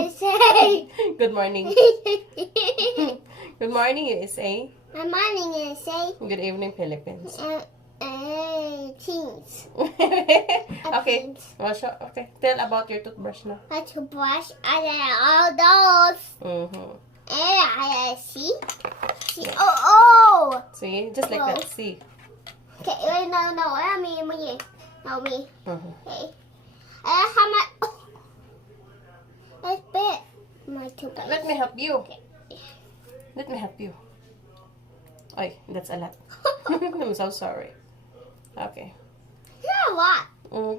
USA. Good morning. Good morning, USA. Good morning, USA. Good evening, Philippines. Teens. Okay. Okay. Tell about your toothbrush now. A toothbrush. I got all those. Mm-hmm. And I see. See. Oh. See? Just like that. See? Okay. Wait, no. Me. No, me. Mm-hmm. Okay. How much? Let's bet my toothbrush. Let me help you. Okay. Let me help you. Ay, that's a lot. I'm so sorry. Okay. Not a lot.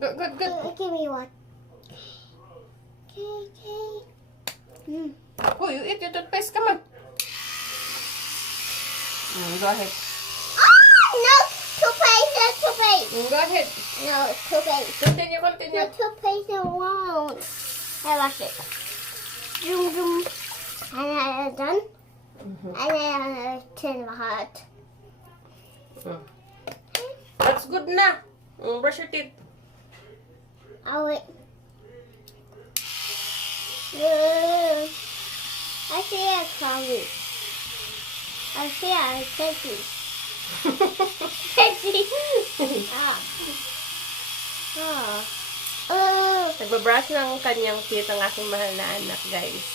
Good. Give me one. Okay. Oh, you eat your toothpaste. Come on. Go ahead. No, toothpaste. Go ahead. No, toothpaste. Continue. No toothpaste won't. I wash it. Zoom. And I'm done. Mm-hmm. And then I'm going to turn the hot. That's good na. Brush your teeth. I'll wait. I see a coffee. I see a cookie. Nagbabrush ng kanyang teeth ang aking mahal na anak, guys.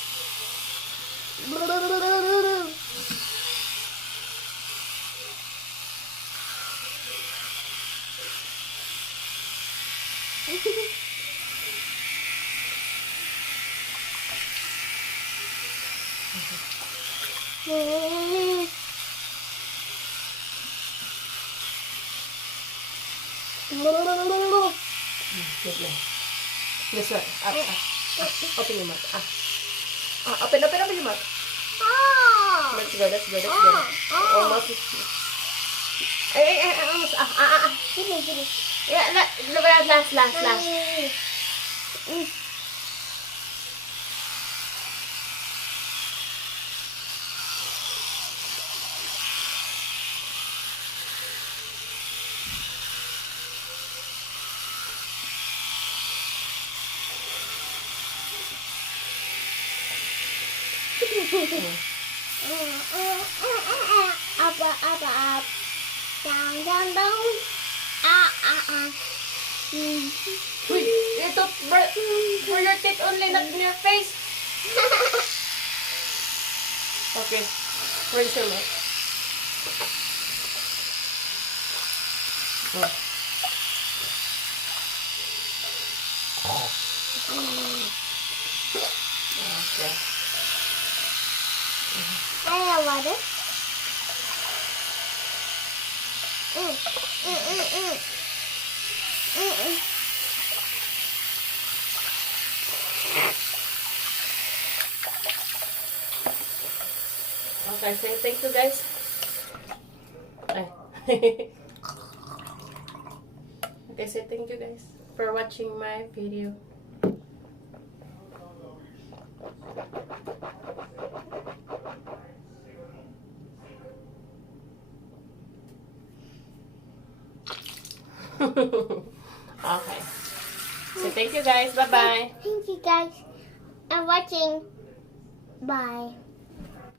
This one. Up. Open your mouth. Open your mouth. Let's go. Almost. Almost. Give me. Yeah, last. Up. Down. Uy, ito, for your teeth only, not in your face. Okay, rinse your mouth. Okay. I have water. Okay, say thank you, guys. Okay, say thank you, guys, for watching my video. Okay. So thank you, guys. Bye-bye. Thank you guys for watching. Bye.